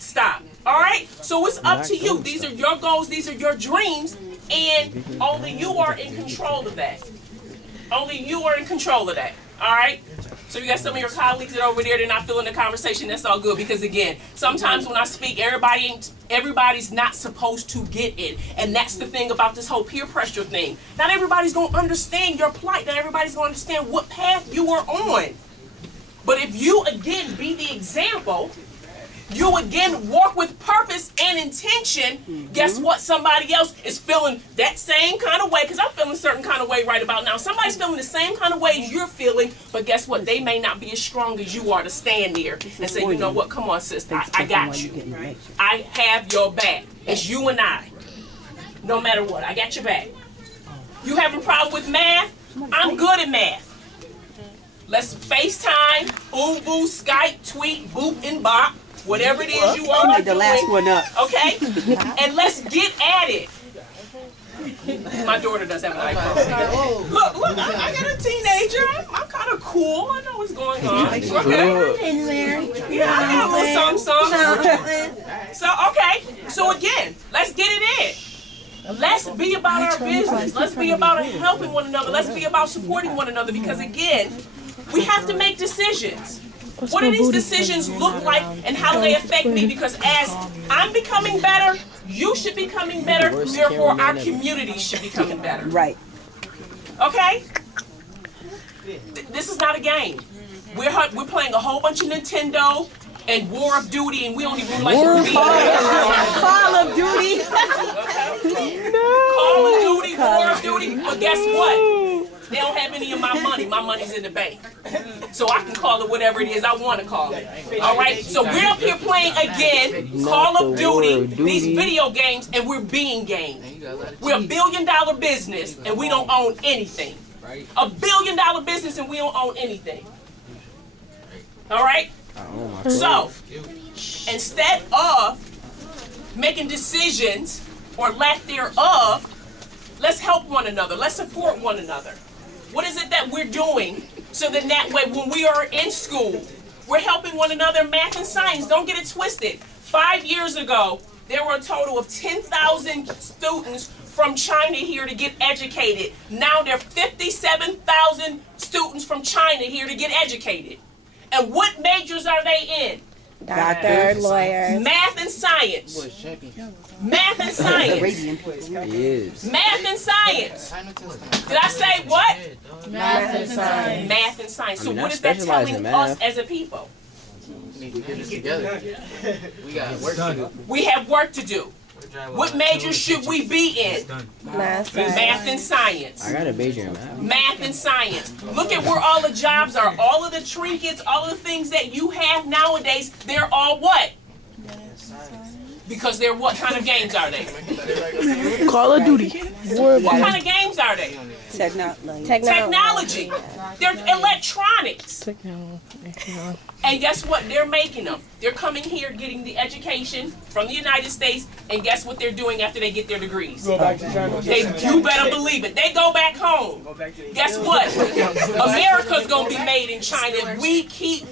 can't stop. All right? So it's up to you. These are your goals. These are your dreams. And only you are in control of that. Only you are in control of that. All right? So you got some of your colleagues that are over there, they're not feeling the conversation. That's all good. Because, again, sometimes when I speak, everybody's not supposed to get it. And that's the thing about this whole peer pressure thing. Not everybody's going to understand your plight. Not everybody's going to understand what path you are on. But if you, again, be the example, you, again, walk with purpose and intention, guess what? Somebody else is feeling that same kind of way, because I'm feeling a certain kind of way right about now. Somebody's feeling the same kind of way as you're feeling, but guess what? They may not be as strong as you are to stand there and say, you know what? Come on, sister, I got you. I have your back. It's you and I. No matter what, I got your back. You having a problem with math? I'm good at math. Let's FaceTime, boo, Skype, tweet, boop, and bop. Whatever it is you all are doing, last one up. Okay? And let's get at it. My daughter does have an iPhone. Look, I got a teenager. I'm kind of cool. I know what's going on. Okay? Yeah, I got a little something. So, okay. So, again, let's get it in. Let's be about our business. Let's be about helping one another. Let's be about supporting one another, because, again, we have to make decisions. What do these decisions look like, and how do they affect me? Because as I'm becoming better, you should be becoming better, therefore our community should be becoming better. Right. Okay? This is not a game. We're playing a whole bunch of Nintendo and War of Duty, and we don't even realize what we're being. Call of Duty. Call of Duty, War of Duty. But guess what? They don't have any of my money. My money's in the bank. So I can call it whatever it is I want to call it. All right? So we're up here playing again Call of Duty, these video games, and we're being gamed. We're $1 billion business, and we don't own anything. $1 billion business, and we don't own anything. All right? So, instead of making decisions or lack thereof, let's help one another. Let's support one another. What is it that we're doing so that way when we are in school, we're helping one another in math and science? Don't get it twisted. 5 years ago, there were a total of 10,000 students from China here to get educated. Now there are 57,000 students from China here to get educated. And what majors are they in? Doctor, lawyer. Math and science. Math and science. Math and science. Did I say what? Math and science. Math and science. So what is that telling us as a people? We need to get this together. We got work to do. We have work to do. What major should we be in? Math and science. I got a major in math. Math and science. Look at where all the jobs are. All of the trinkets, all of the things that you have nowadays, they're all what? Because they're what kind of games are they? Call of Duty. What kind of games are they? Technology. They're electronics. And guess what? They're making them. They're coming here getting the education from the United States, and guess what they're doing after they get their degrees? Go back to China. You better believe it. They go back home. Guess what? America's going to be made in China if we keep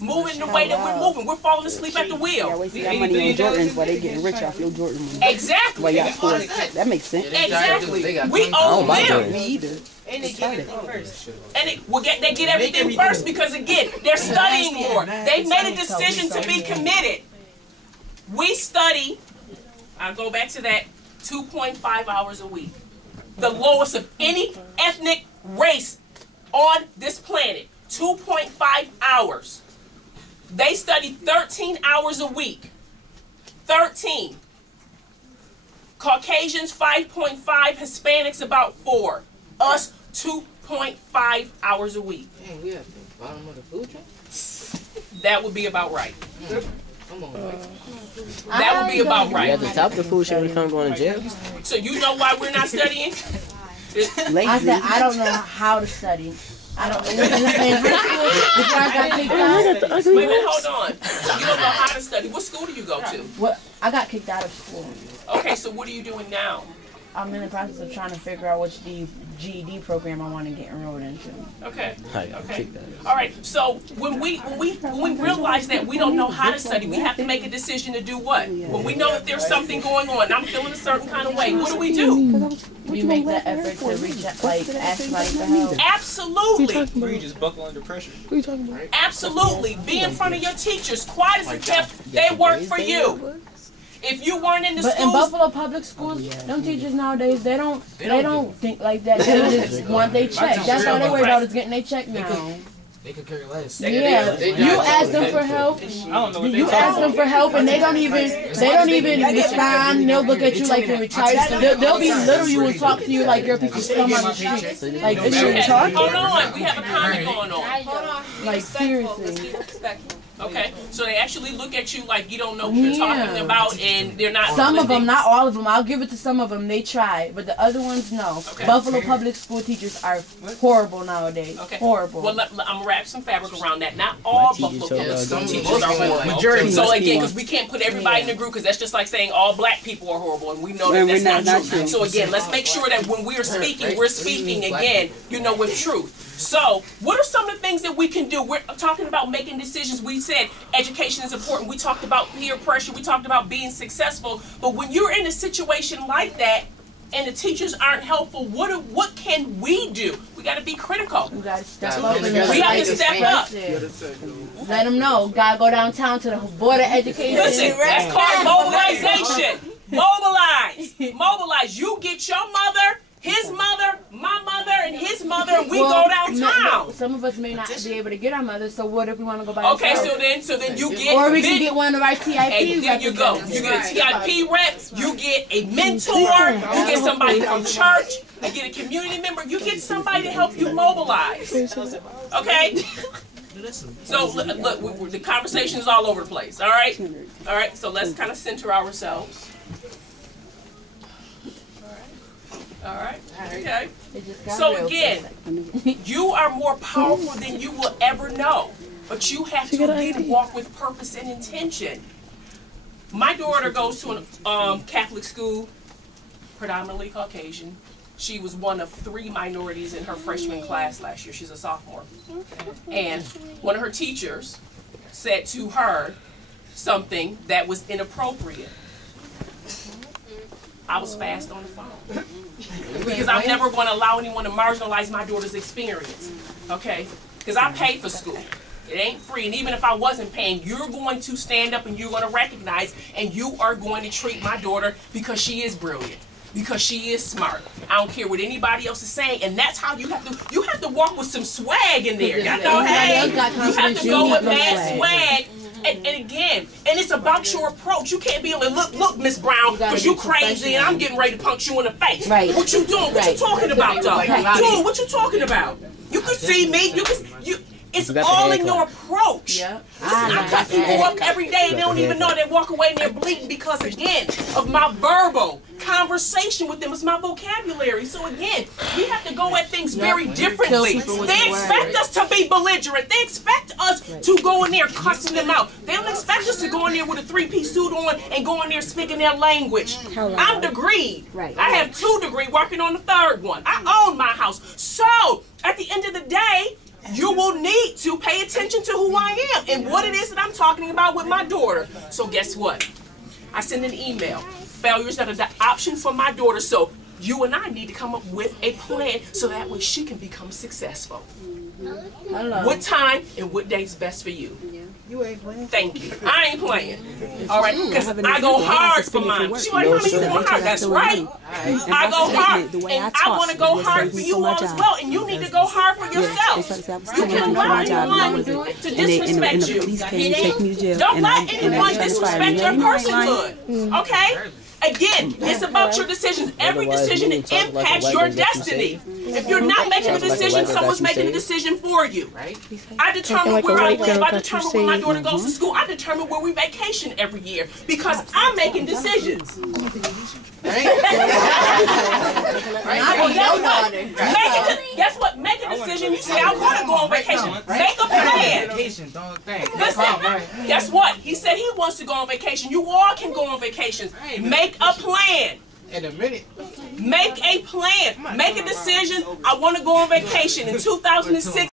moving the way that we're moving. We're falling asleep at the wheel. Yeah, wasting our money on Jordans while they getting rich off your Jordan money. Exactly. Well, y'all sports. That makes sense. Exactly. We owe them. Me either. And they get everything first. And they get everything first because, again, they're studying more. They've made a decision to be committed. We study, I'll go back to that, 2.5 hours a week. The lowest of any ethnic race on this planet. 2.5 hours. They study 13 hours a week. 13. Caucasians, 5.5. Hispanics, about 4. Us, 2.5 hours a week. Dang, we at the bottom of the food chain? That would be about right. Come on, That would be about You right. at the top of the food chain when you come going to jail. So you know why we're not studying? I said I don't know how to study. I don't know. Wait a minute, hold on. So you don't know how to study. What school do you go to? What? I got kicked out of school. Okay, so what are you doing now? I'm in the process of trying to figure out which GED program I want to get enrolled into. Okay. Hi, Okay. kick that. All right. So when we realize that we don't know how to study, we have to make a decision to do what? When we know that there's something going on, and I'm feeling a certain kind of way, what do? You make the effort to reach out, like ask somebody for help. Absolutely. Or you just buckle under pressure. What are you talking about? Absolutely. Be in front of your teachers. Quiet as a kept. They work for you. If you weren't in the But in schools, Buffalo public schools, them teachers nowadays, they don't think like that. They just want their check. That's all they worry about is getting their check now. They could care less. Yeah, you ask them for help. I don't know what You ask them for help, and they don't even respond. They'll look at you like you're retired. They'll belittle you and talk to you like you're a piece of scum on the street. Like this shit talking. hold on. We have a comment going on. Hold on. Like seriously. Okay, so they actually look at you like you don't know what you're talking about, and they're not. Some of them, not all of them. I'll give it to some of them. They try, but the other ones, no. Okay. Buffalo public school teachers are horrible nowadays. Okay. Horrible. Well, I'm gonna wrap some fabric around that. Not all Buffalo public school teachers are horrible. Majority. So again, because we can't put everybody in the group, because that's just like saying all black people are horrible, and we know that that's not true. So again, let's make sure that when we're speaking again, with truth. So, what are some of the things that we can do? We're talking about making decisions. We said education is important. We talked about peer pressure. We talked about being successful. But when you're in a situation like that and the teachers aren't helpful, what can we do? We got to be critical. We got to step up. We have to step up. Let them know. Got to go downtown to the Board of Education. Listen, that's called mobilization. Mobilize. You get your mother, his mother, my mother, and his mother, and we go downtown. Some of us may not be able to get our mothers, so what if we want to go by Okay, ourselves? so then you get... Or we can get one of our TIP and there you go. You get a TIP rep, you get a mentor, you get somebody from church, you get a community member, you get somebody to help you mobilize. Okay? So, look, the conversation is all over the place, all right? All right, so let's kind of center ourselves. All right. Okay. So again, you are more powerful than you will ever know, but you have to again walk with purpose and intention. My daughter goes to a Catholic school, predominantly Caucasian. She was one of 3 minorities in her freshman class last year. She's a sophomore, and one of her teachers said to her something that was inappropriate. I was fast on the phone. Because I'm never going to allow anyone to marginalize my daughter's experience, okay? Because I pay for school. It ain't free, and even if I wasn't paying, you're going to stand up and you're going to recognize, and you are going to treat my daughter because she is brilliant, because she is smart. I don't care what anybody else is saying, and that's how you have to walk with some swag in there. Y'all know, hey, you have to go with that swag. And again, and it's about your approach. You can't be able to look, Miss Brown, because you crazy and I'm getting ready to punch you in the face. Right. What you doing? What you talking about, though? Dude, what you talking about? You can see me. It's all in your approach. Yeah. Listen, I cut people up every day and they don't even know they walk away and they're bleeding because, again, of my verbal conversation with them. It's my vocabulary. So, again, we have to go at things very differently. They expect us to be belligerent. They expect us to go in there cussing them out. They don't expect us to go in there with a 3-piece suit on and go in there speaking their language. I'm degreed. I have 2 degrees, working on the 3rd one. I own my house. So, at the end of the day, you will need to pay attention to who I am and what it is that I'm talking about with my daughter. So guess what? I send an email. Failures that are the option for my daughter. So you and I need to come up with a plan so that way she can become successful. What time and what day is best for you? You ain't playing. Thank you. I ain't playing. All right, because I go hard for mine. She like, mommy, you going hard. That's right. I go hard, and I want to go hard for you all as well, and you need to go hard for yourself. You can't allow anyone to disrespect you. Don't let anyone disrespect your personhood. Okay? Again, it's about your decisions. Every decision impacts your destiny. If you're not making a decision, someone's making a decision for you. I determine where I live. I determine where my daughter goes to school. I determine where we vacation every year because I'm making decisions. Guess what? Make a decision. You say, I want to go on vacation. Make a plan. Listen, guess what? He said he wants to go on vacation. You all can go on vacations. Make a plan. In a minute. Make a plan. Make a decision. I want to go on vacation in 2006.